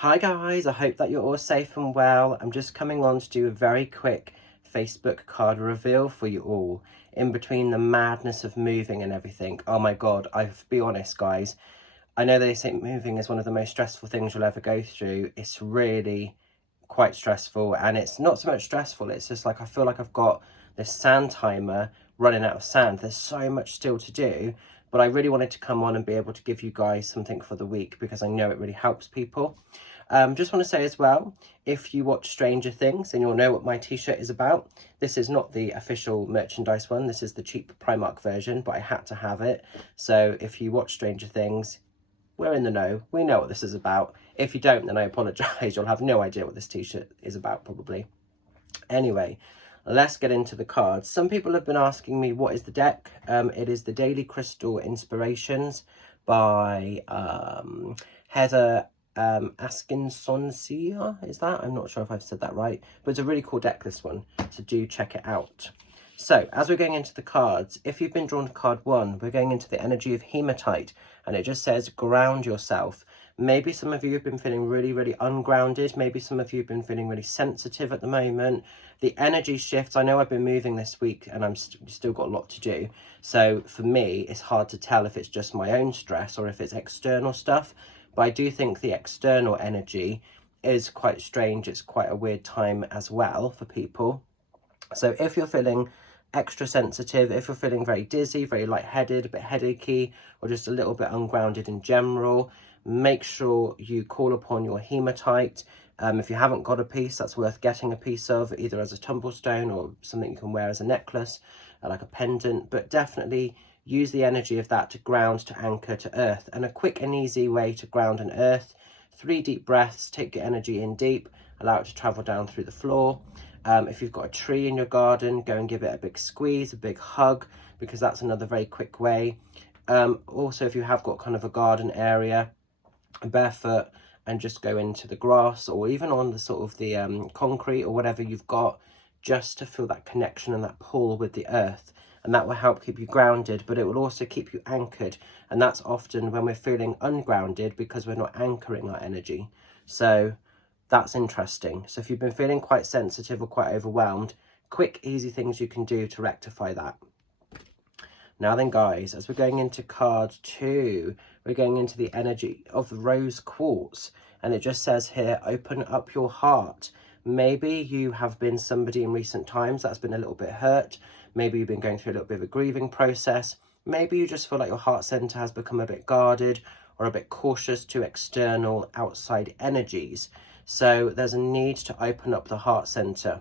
Hi guys, I hope that you're all safe and well. I'm just coming on to do a very quick Facebook card reveal for you all in between the madness of moving and everything. Oh my god, I'll be honest guys, I know they say moving is one of the most stressful things you'll ever go through. It's really quite stressful, and it's not so much stressful, it's just like I feel like I've got this sand timer running out of sand. There's so much still to do, but I really wanted to come on and be able to give you guys something for the week because I know it really helps people. Just want to say as well, if you watch Stranger Things, then you'll know what my t-shirt is about. This is not the official merchandise one, this is the cheap Primark version, but I had to have it. So if you watch Stranger Things, we're in the know, we know what this is about. If you don't, then I apologise, you'll have no idea what this t-shirt is about probably. Anyway, let's get into the cards. Some people have been asking me what is the deck. It is the Daily Crystal Inspirations by Heather Askinsoncia, is that? I'm not sure if I've said that right, but it's a really cool deck, this one, so do check it out. So, as we're going into the cards, if you've been drawn to card 1, we're going into the energy of Hematite, and it just says, ground yourself. Maybe some of you have been feeling really, really ungrounded. Maybe some of you have been feeling really sensitive at the moment. The energy shifts. I know I've been moving this week and I'm still got a lot to do. So for me, it's hard to tell if it's just my own stress or if it's external stuff. But I do think the external energy is quite strange. It's quite a weird time as well for people. So if you're feeling extra sensitive, if you're feeling very dizzy, very lightheaded, a bit headachy, or just a little bit ungrounded in general, make sure you call upon your hematite. If you haven't got a piece, that's worth getting a piece of, either as a tumblestone or something you can wear as a necklace, like a pendant, but definitely use the energy of that to ground, to anchor to earth. And a quick and easy way to ground and earth, 3 deep breaths, take your energy in deep, allow it to travel down through the floor. If you've got a tree in your garden, go and give it a big squeeze, a big hug, because that's another very quick way. Also, if you have got kind of a garden area, barefoot, and just go into the grass or even on the sort of the concrete or whatever you've got, just to feel that connection and that pull with the earth. And that will help keep you grounded, but it will also keep you anchored. And that's often when we're feeling ungrounded because we're not anchoring our energy. So that's interesting. So if you've been feeling quite sensitive or quite overwhelmed, quick, easy things you can do to rectify that. Now then, guys, as we're going into card 2, we're going into the energy of rose quartz. And it just says here, open up your heart. Maybe you have been somebody in recent times that's been a little bit hurt. Maybe you've been going through a little bit of a grieving process. Maybe you just feel like your heart center has become a bit guarded or a bit cautious to external outside energies. So there's a need to open up the heart center.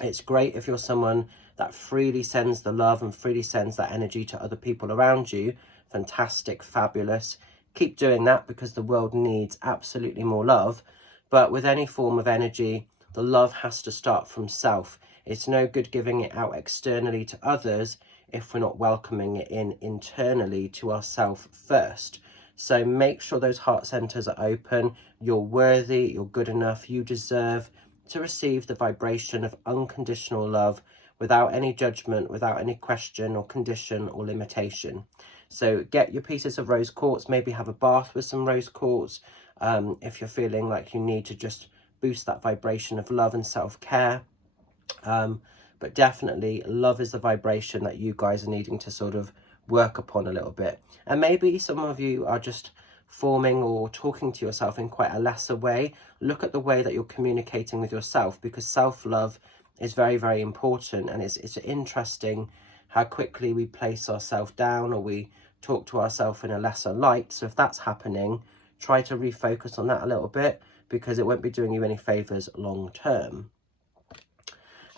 It's great if you're someone that freely sends the love and freely sends that energy to other people around you. Fantastic, fabulous. Keep doing that because the world needs absolutely more love. But with any form of energy, the love has to start from self. It's no good giving it out externally to others if we're not welcoming it in internally to ourselves first. So make sure those heart centers are open. You're worthy, you're good enough, you deserve to receive the vibration of unconditional love without any judgment, without any question or condition or limitation. So get your pieces of rose quartz, maybe have a bath with some rose quartz if you're feeling like you need to just boost that vibration of love and self-care. But definitely love is the vibration that you guys are needing to sort of work upon a little bit. And maybe some of you are just forming or talking to yourself in quite a lesser way. Look at the way that you're communicating with yourself, because self-love is very, very important. And it's interesting how quickly we place ourselves down or we talk to ourselves in a lesser light. So if that's happening, try to refocus on that a little bit, because it won't be doing you any favors long term.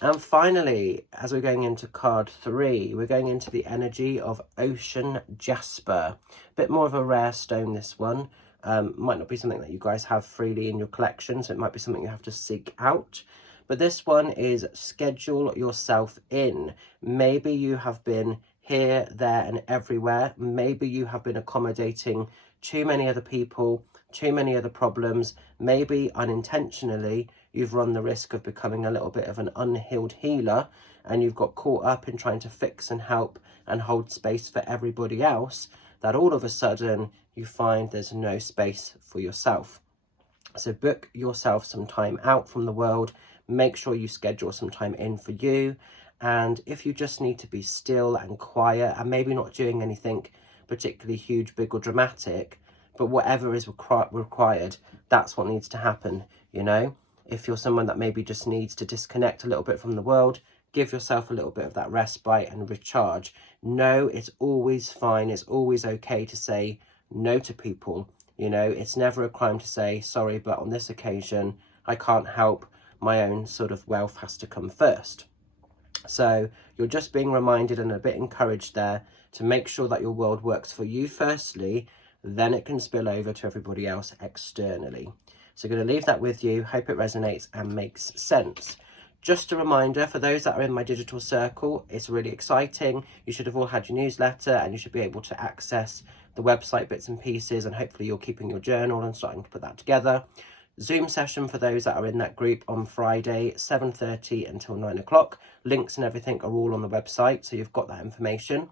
And finally, as we're going into card 3, we're going into the energy of ocean jasper. A bit more of a rare stone, this one. Might not be something that you guys have freely in your collection, so it might be something you have to seek out. But this one is schedule yourself in. Maybe you have been here, there and everywhere. Maybe you have been accommodating too many other people, too many other problems. Maybe unintentionally you've run the risk of becoming a little bit of an unhealed healer, and you've got caught up in trying to fix and help and hold space for everybody else, that all of a sudden you find there's no space for yourself. So book yourself some time out from the world. Make sure you schedule some time in for you. And if you just need to be still and quiet and maybe not doing anything particularly huge, big or dramatic, but whatever is required, that's what needs to happen, you know? If you're someone that maybe just needs to disconnect a little bit from the world, give yourself a little bit of that respite and recharge. No, it's always fine. It's always okay to say no to people. You know, it's never a crime to say, sorry, but on this occasion, I can't help. My own sort of wealth has to come first. So you're just being reminded and a bit encouraged there to make sure that your world works for you firstly, then it can spill over to everybody else externally. So I'm going to leave that with you. Hope it resonates and makes sense. Just a reminder for those that are in my digital circle, it's really exciting. You should have all had your newsletter and you should be able to access the website bits and pieces, and hopefully you're keeping your journal and starting to put that together. Zoom session for those that are in that group on Friday, 7:30 until 9 o'clock. Links and everything are all on the website, so you've got that information.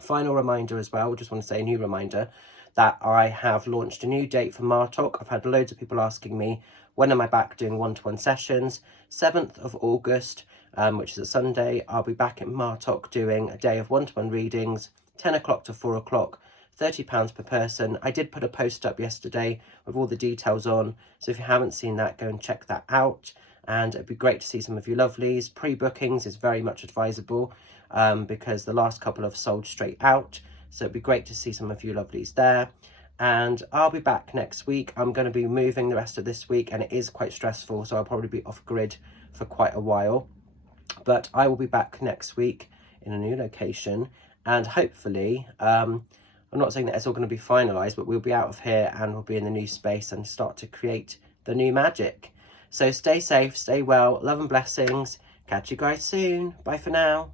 Final reminder as well, just want to say a new reminder that I have launched a new date for Martok. I've had loads of people asking me, when am I back doing one-to-one sessions? 7th of August, which is a Sunday, I'll be back in Martok doing a day of one-to-one readings, 10 o'clock to 4 o'clock, £30 per person. I did put a post up yesterday with all the details on, so if you haven't seen that, go and check that out. And it'd be great to see some of you lovelies. Pre-bookings is very much advisable because the last couple have sold straight out. So it'd be great to see some of you lovelies there. And I'll be back next week. I'm going to be moving the rest of this week and it is quite stressful, so I'll probably be off grid for quite a while. But I will be back next week in a new location, and hopefully, I'm not saying that it's all going to be finalised, but we'll be out of here and we'll be in the new space and start to create the new magic. So stay safe, stay well, love and blessings. Catch you guys soon. Bye for now.